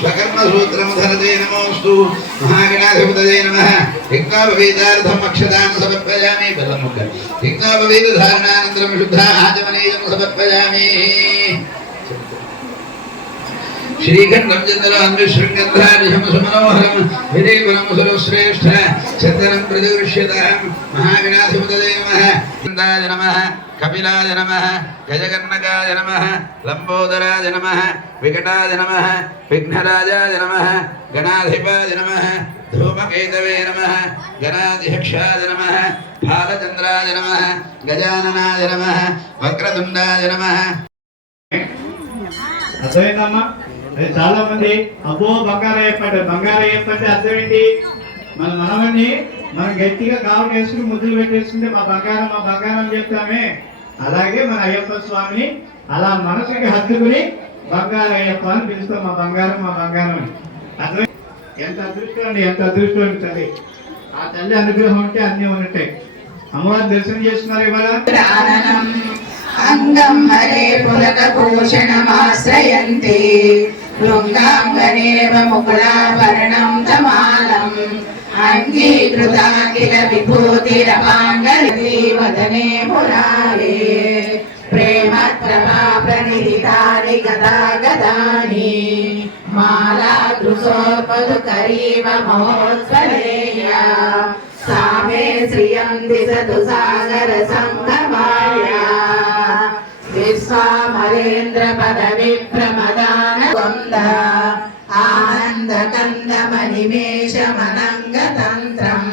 स्वकर्मसूत्रमुद्धरते नमोऽस्तु महागणाधिपतये नमः यज्ञोपवीतार्थम् अक्षतान् समर्पयामि बलमुख यज्ञोपवीतधारणानन्तरं शुद्धा आचमनीयं समर्पयामि श्रीखंडं चन्द्रान्विशृङ्गन्धारिशमसुमनोहरं विदेवनं सुरश्रेष्ठ चन्दनं प्रतिगृह्यतां महागणाधिपतये नमः कपिलाय नमः गजकर्णकाय नमः लंबोदराय नमः विकटाय नमः विघ्नराजाय नमः गणाधिपाय नमः धूमकेतवे नमः गणाध्यक्षाय नमः भालचन्द्राय नमः गजाननाय नमः वक्रतुण्डाय नमः అర్థమైందమ్మా. చాలా మంది అబ్బో బంగారయ్యప్ప అంటే అర్థం ఏంటి? మన మనవన్ని మనం గట్టిగా కావు వేసుకుని ముద్దులు పెట్టేసుకుంటే మా బంగారం అని చెప్తామే. అలాగే మన అయ్యప్ప స్వామిని అలా మనసుకి హత్తుకుని బంగారయ్యప్ప అని పిలుస్తాం. మా బంగారం అని అర్థమై ఎంత అదృష్టం అండి, ఎంత అదృష్టం అండి తల్లి. ఆ తల్లి అనుగ్రహం అంటే అన్నీ ఉన్నట్టే. అమ్మవారి దర్శనం చేస్తున్నారు ఇవాళ. अंगं हरे पुलकभूषणमाश्रयन्ते शृङ्गाङ्गनेव मुकुलाभरणं तमालम् अङ्गीकृता किल विभूतिरपाङ्गली वदने मुरारे प्रेमप्रभा प्रणिधितानि गदा गदानि माला दृशोपदुकरीव महोत्सवेया सामे श्रियं दिशतु सागर संगमाया विश्वामरेन्द्र पदवी प्रमदान वंद आनंद कंदमनिमेष मनंग तंत्रम्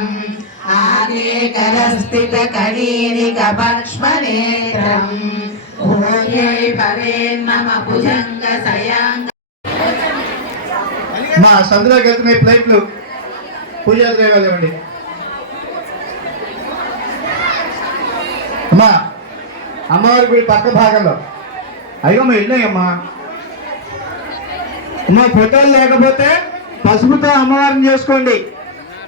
आनेकरस्थित कणीरिक पक्ष्मनेत्रम् भूये भवेन्मम भुजंग सयांग మా సందులోకి వెళ్తున్నాయి ప్లేట్లు పూజా ద్రవ్యాలు ఇవ్వండి. అమ్మా అమ్మవారి గుడి పక్క భాగంలో అయ్యమ్మ వెళ్ళాయమ్మా. అమ్మా ఫోటోలు లేకపోతే పసుపుతో అమ్మవారిని చేసుకోండి.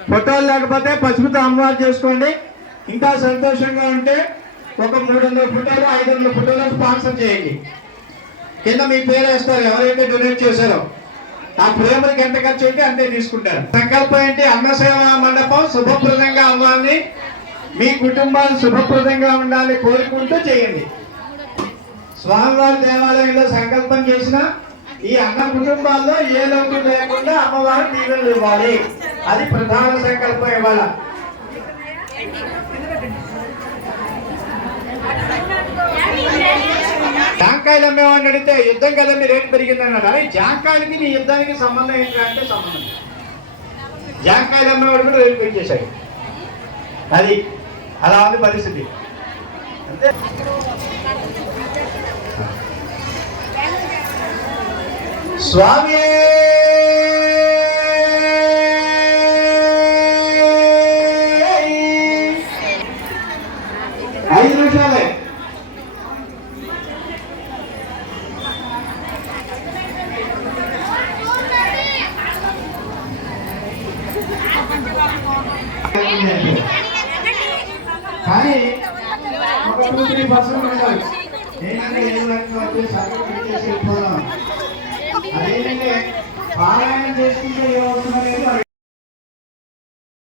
ఫోటోలు లేకపోతే పసుపుతో అమ్మవారు చేసుకోండి. ఇంకా సంతోషంగా ఉంటే ఒక 300 ఫోటోలు 500 ఫోటోలు స్పాన్సర్ చేయండి. కింద మీ పేరు వేస్తారు. ఎవరైతే డొనేట్ చేశారో ఆ ప్రేమకి ఎంత ఖర్చు అయితే అంతే తీసుకుంటారు. సంకల్పం ఏంటి? అన్నసేవ మండపం శుభప్రదంగా అవ్వాలని, మీ కుటుంబాలు శుభప్రదంగా ఉండాలి కోరుకుంటూ చేయండి. స్వామివారి దేవాలయంలో సంకల్పం చేసిన ఈ అన్న కుటుంబాల్లో ఏ లోటు లేకుండా అమ్మవారి దీవెనలు ఇవ్వాలి. అది ప్రధాన సంకల్పం. ఇవాళ జాంకాయలు అమ్మేవాడిని అడిగితే యుద్ధం కదండి రేటు పెరిగిందన్నాడు. అరే జాంకాయలకి నీ యుద్ధానికి సంబంధం ఏంటంటే సంబంధం. జాంకాయలు అమ్మేవాడు కూడా రేటు పెంచేశాడు. అది అలా ఉంది పరిస్థితి. అంతే. స్వామి 5 నిమిషాలే. కానీ ఒక 2-3% ఉండాలి. ఏంటంటే అదేంటంటే పారాయణం చేసుకుంటే ఏమవుతుందో లేదు.